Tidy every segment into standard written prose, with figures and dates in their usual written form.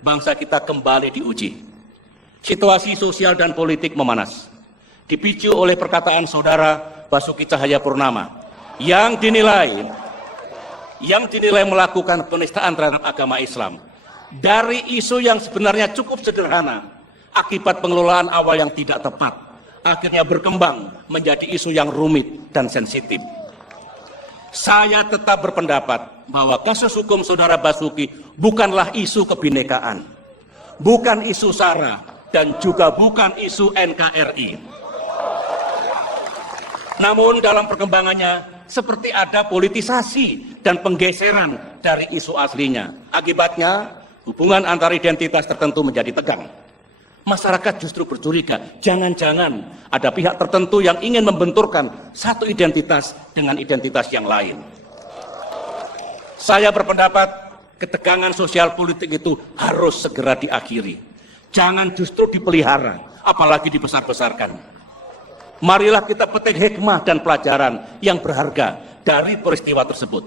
bangsa kita kembali diuji. Situasi sosial dan politik memanas, dipicu oleh perkataan saudara Basuki Cahayapurnama yang dinilai melakukan penistaan terhadap agama Islam dari isu yang sebenarnya cukup sederhana. Akibat pengelolaan awal yang tidak tepat, akhirnya berkembang menjadi isu yang rumit dan sensitif. Saya tetap berpendapat bahwa kasus hukum saudara Basuki bukanlah isu kebinekaan, bukan isu SARA, dan juga bukan isu NKRI. Namun dalam perkembangannya seperti ada politisasi dan penggeseran dari isu aslinya. Akibatnya hubungan antar identitas tertentu menjadi tegang. Masyarakat justru bercuriga, jangan-jangan ada pihak tertentu yang ingin membenturkan satu identitas dengan identitas yang lain. Saya berpendapat ketegangan sosial politik itu harus segera diakhiri. Jangan justru dipelihara, apalagi dibesar-besarkan. Marilah kita petik hikmah dan pelajaran yang berharga dari peristiwa tersebut.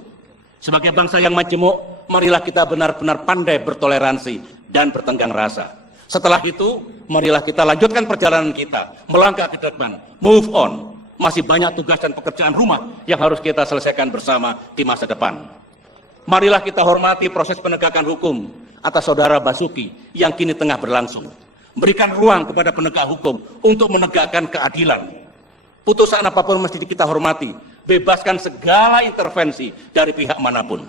Sebagai bangsa yang majemuk, marilah kita benar-benar pandai bertoleransi dan bertenggang rasa. Setelah itu, marilah kita lanjutkan perjalanan kita, melangkah ke depan, move on. Masih banyak tugas dan pekerjaan rumah yang harus kita selesaikan bersama di masa depan. Marilah kita hormati proses penegakan hukum atas saudara Basuki yang kini tengah berlangsung. Berikan ruang kepada penegak hukum untuk menegakkan keadilan. Putusan apapun mesti kita hormati, bebaskan segala intervensi dari pihak manapun.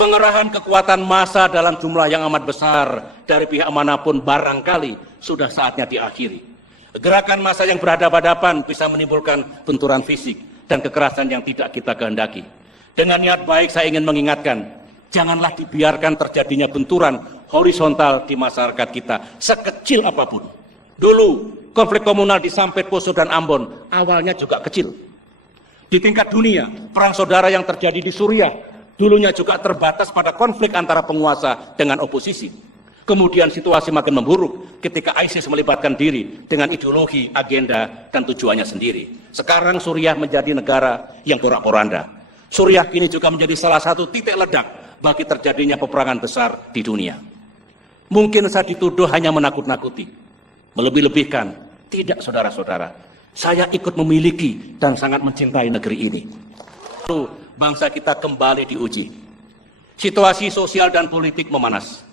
Pengerahan kekuatan massa dalam jumlah yang amat besar dari pihak manapun barangkali sudah saatnya diakhiri. Gerakan massa yang berhadapan-hadapan bisa menimbulkan benturan fisik dan kekerasan yang tidak kita kehendaki. Dengan niat baik saya ingin mengingatkan, janganlah dibiarkan terjadinya benturan horizontal di masyarakat kita sekecil apapun. Dulu konflik komunal di Sampit, Poso, dan Ambon awalnya juga kecil. Di tingkat dunia, perang saudara yang terjadi di Suriah dulunya juga terbatas pada konflik antara penguasa dengan oposisi. Kemudian situasi makin memburuk ketika ISIS melibatkan diri dengan ideologi, agenda, dan tujuannya sendiri. Sekarang Suriah menjadi negara yang porak-poranda. Suriah kini juga menjadi salah satu titik ledak bagi terjadinya peperangan besar di dunia. Mungkin saya dituduh hanya menakut-nakuti, melebih-lebihkan. Tidak, saudara-saudara. Saya ikut memiliki dan sangat mencintai negeri ini. Lalu bangsa kita kembali diuji. Situasi sosial dan politik memanas,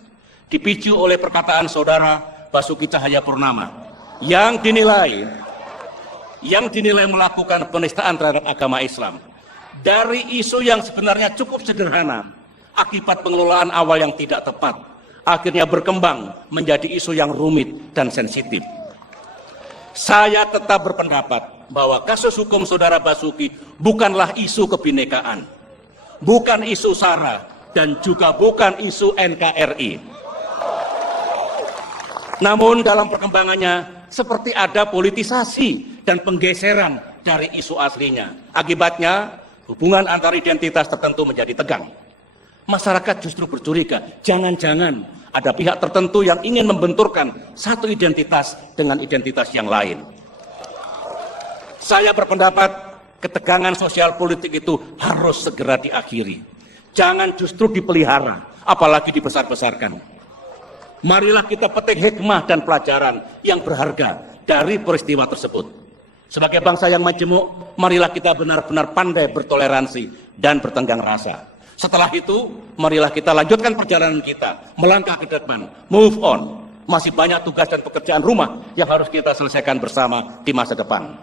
dipicu oleh perkataan saudara Basuki Cahayapurnama yang dinilai melakukan penistaan terhadap agama Islam dari isu yang sebenarnya cukup sederhana. Akibat pengelolaan awal yang tidak tepat, akhirnya berkembang menjadi isu yang rumit dan sensitif. Saya tetap berpendapat bahwa kasus hukum saudara Basuki bukanlah isu kebinekaan, bukan isu SARA, dan juga bukan isu NKRI. Namun dalam perkembangannya seperti ada politisasi dan penggeseran dari isu aslinya. Akibatnya hubungan antar identitas tertentu menjadi tegang. Masyarakat justru bercuriga, jangan-jangan ada pihak tertentu yang ingin membenturkan satu identitas dengan identitas yang lain. Saya berpendapat ketegangan sosial politik itu harus segera diakhiri. Jangan justru dipelihara, apalagi dibesar-besarkan. Marilah kita petik hikmah dan pelajaran yang berharga dari peristiwa tersebut. Sebagai bangsa yang majemuk, marilah kita benar-benar pandai bertoleransi dan bertenggang rasa. Setelah itu, marilah kita lanjutkan perjalanan kita, melangkah ke depan, move on. Masih banyak tugas dan pekerjaan rumah yang harus kita selesaikan bersama di masa depan.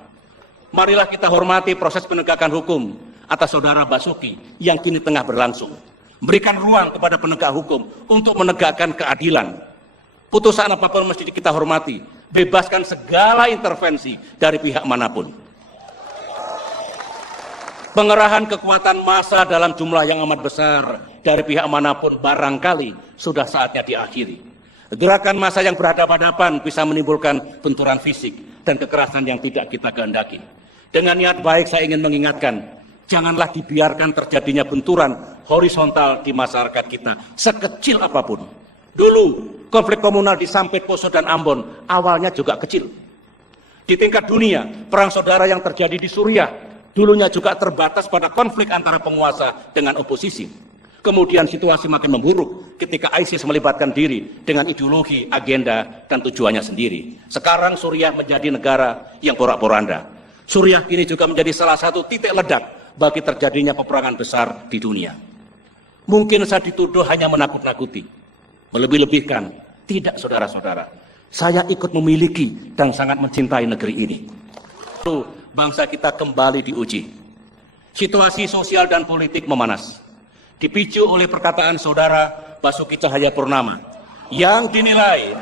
Marilah kita hormati proses penegakan hukum atas saudara Basuki yang kini tengah berlangsung. Berikan ruang kepada penegak hukum untuk menegakkan keadilan. Putusan apapun mesti kita hormati, bebaskan segala intervensi dari pihak manapun. Pengerahan kekuatan massa dalam jumlah yang amat besar dari pihak manapun barangkali sudah saatnya diakhiri. Gerakan massa yang berhadapan-hadapan bisa menimbulkan benturan fisik dan kekerasan yang tidak kita kehendaki. Dengan niat baik saya ingin mengingatkan, janganlah dibiarkan terjadinya benturan horizontal di masyarakat kita sekecil apapun. Dulu konflik komunal di Sampit, Poso, dan Ambon awalnya juga kecil. Di tingkat dunia, perang saudara yang terjadi di Suriah dulunya juga terbatas pada konflik antara penguasa dengan oposisi. Kemudian situasi makin memburuk ketika ISIS melibatkan diri dengan ideologi, agenda, dan tujuannya sendiri. Sekarang Suriah menjadi negara yang porak-poranda. Suriah kini juga menjadi salah satu titik ledak bagi terjadinya peperangan besar di dunia. Mungkin saya dituduh hanya menakut-nakuti, melebih-lebihkan. Tidak, saudara-saudara. Saya ikut memiliki dan sangat mencintai negeri ini. Lalu bangsa kita kembali diuji. Situasi sosial dan politik memanas, dipicu oleh perkataan saudara Basuki Cahayapurnama yang dinilai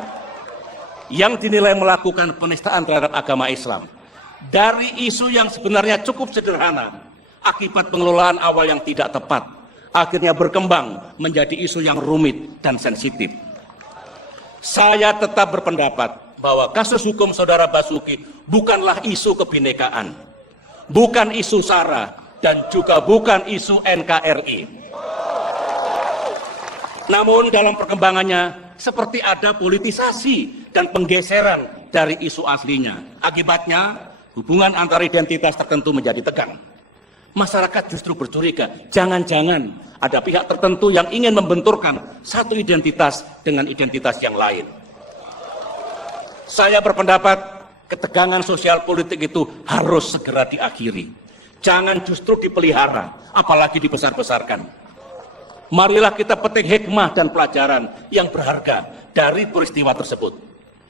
melakukan penistaan terhadap agama Islam dari isu yang sebenarnya cukup sederhana. Akibat pengelolaan awal yang tidak tepat, akhirnya berkembang menjadi isu yang rumit dan sensitif. Saya tetap berpendapat bahwa kasus hukum saudara Basuki bukanlah isu kebinekaan, bukan isu SARA, dan juga bukan isu NKRI. Namun dalam perkembangannya seperti ada politisasi dan penggeseran dari isu aslinya. Akibatnya hubungan antar identitas tertentu menjadi tegang. Masyarakat justru bercuriga, jangan-jangan ada pihak tertentu yang ingin membenturkan satu identitas dengan identitas yang lain. Saya berpendapat ketegangan sosial politik itu harus segera diakhiri. Jangan justru dipelihara, apalagi dibesar-besarkan. Marilah kita petik hikmah dan pelajaran yang berharga dari peristiwa tersebut.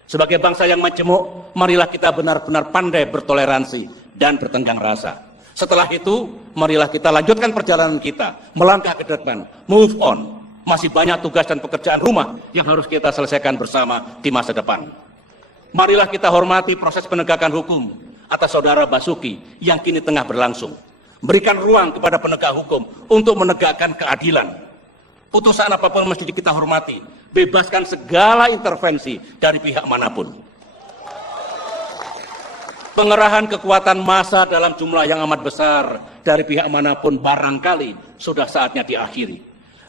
Sebagai bangsa yang majemuk, marilah kita benar-benar pandai bertoleransi dan bertenggang rasa. Setelah itu, marilah kita lanjutkan perjalanan kita, melangkah ke depan, move on. Masih banyak tugas dan pekerjaan rumah yang harus kita selesaikan bersama di masa depan. Marilah kita hormati proses penegakan hukum atas saudara Basuki yang kini tengah berlangsung. Berikan ruang kepada penegak hukum untuk menegakkan keadilan. Putusan apapun mesti kita hormati. Bebaskan segala intervensi dari pihak manapun. Pengerahan kekuatan massa dalam jumlah yang amat besar dari pihak manapun barangkali sudah saatnya diakhiri.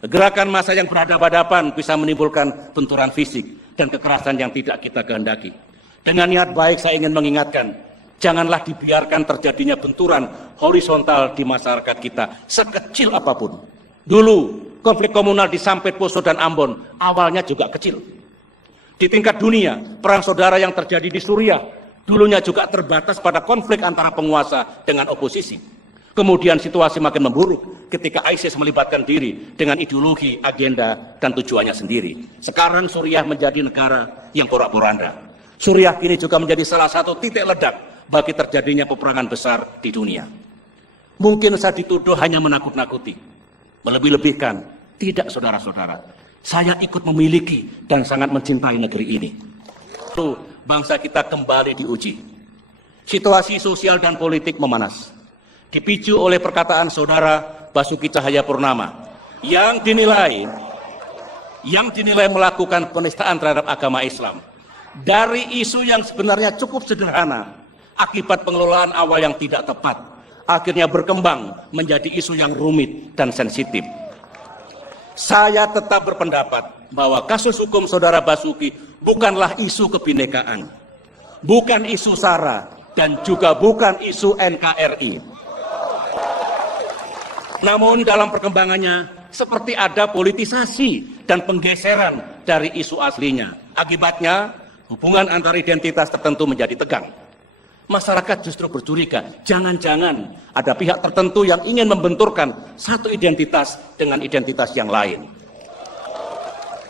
Gerakan massa yang berhadapan-hadapan bisa menimbulkan benturan fisik dan kekerasan yang tidak kita kehendaki. Dengan niat baik saya ingin mengingatkan, janganlah dibiarkan terjadinya benturan horizontal di masyarakat kita sekecil apapun. Dulu konflik komunal di Sampit, Poso, dan Ambon awalnya juga kecil. Di tingkat dunia, perang saudara yang terjadi di Suriah dulunya juga terbatas pada konflik antara penguasa dengan oposisi. Kemudian situasi makin memburuk ketika ISIS melibatkan diri dengan ideologi, agenda, dan tujuannya sendiri. Sekarang Suriah menjadi negara yang porak-poranda. Suriah kini juga menjadi salah satu titik ledak bagi terjadinya peperangan besar di dunia. Mungkin saya dituduh hanya menakut-nakuti, melebih-lebihkan. Tidak, saudara-saudara. Saya ikut memiliki dan sangat mencintai negeri ini. Lalu bangsa kita kembali diuji. Situasi sosial dan politik memanas, dipicu oleh perkataan saudara Basuki Cahayapurnama yang dinilai melakukan penistaan terhadap agama Islam dari isu yang sebenarnya cukup sederhana. Akibat pengelolaan awal yang tidak tepat, akhirnya berkembang menjadi isu yang rumit dan sensitif. Saya tetap berpendapat bahwa kasus hukum saudara Basuki bukanlah isu kebinekaan, bukan isu SARA, dan juga bukan isu NKRI. Namun dalam perkembangannya seperti ada politisasi dan penggeseran dari isu aslinya. Akibatnya hubungan antar identitas tertentu menjadi tegang. Masyarakat justru bercuriga, jangan-jangan ada pihak tertentu yang ingin membenturkan satu identitas dengan identitas yang lain.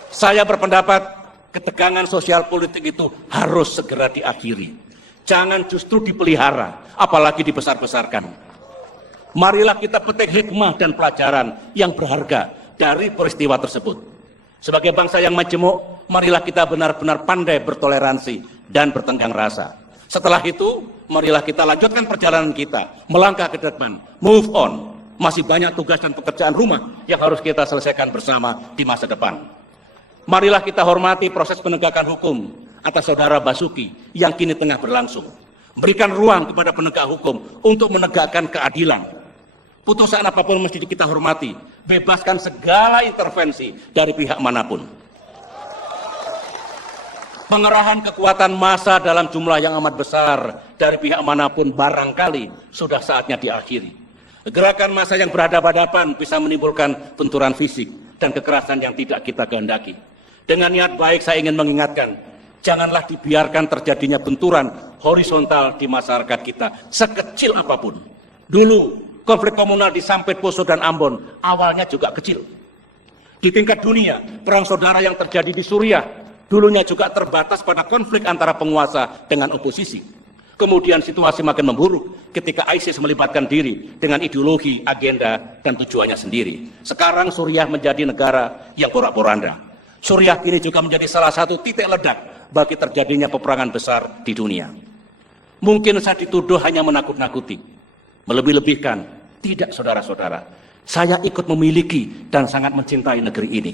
Saya berpendapat ketegangan sosial politik itu harus segera diakhiri. Jangan justru dipelihara, apalagi dibesar-besarkan. Marilah kita petik hikmah dan pelajaran yang berharga dari peristiwa tersebut. Sebagai bangsa yang majemuk, marilah kita benar-benar pandai bertoleransi dan bertenggang rasa. Setelah itu, marilah kita lanjutkan perjalanan kita, melangkah ke depan, move on. Masih banyak tugas dan pekerjaan rumah yang harus kita selesaikan bersama di masa depan. Marilah kita hormati proses penegakan hukum atas saudara Basuki yang kini tengah berlangsung. Berikan ruang kepada penegak hukum untuk menegakkan keadilan. Putusan apapun mesti kita hormati. Bebaskan segala intervensi dari pihak manapun. Pengerahan kekuatan massa dalam jumlah yang amat besar dari pihak manapun barangkali sudah saatnya diakhiri. Gerakan massa yang berhadapan-hadapan bisa menimbulkan benturan fisik dan kekerasan yang tidak kita kehendaki. Dengan niat baik saya ingin mengingatkan, janganlah dibiarkan terjadinya benturan horizontal di masyarakat kita, sekecil apapun. Dulu, konflik komunal di Sampit, Poso, dan Ambon awalnya juga kecil. Di tingkat dunia, perang saudara yang terjadi di Suriah, dulunya juga terbatas pada konflik antara penguasa dengan oposisi. Kemudian situasi makin memburuk ketika ISIS melibatkan diri dengan ideologi, agenda, dan tujuannya sendiri. Sekarang Suriah menjadi negara yang porak-poranda. Suriah kini juga menjadi salah satu titik ledak bagi terjadinya peperangan besar di dunia. Mungkin saya dituduh hanya menakut-nakuti, melebih-lebihkan. Tidak, saudara-saudara. Saya ikut memiliki dan sangat mencintai negeri ini.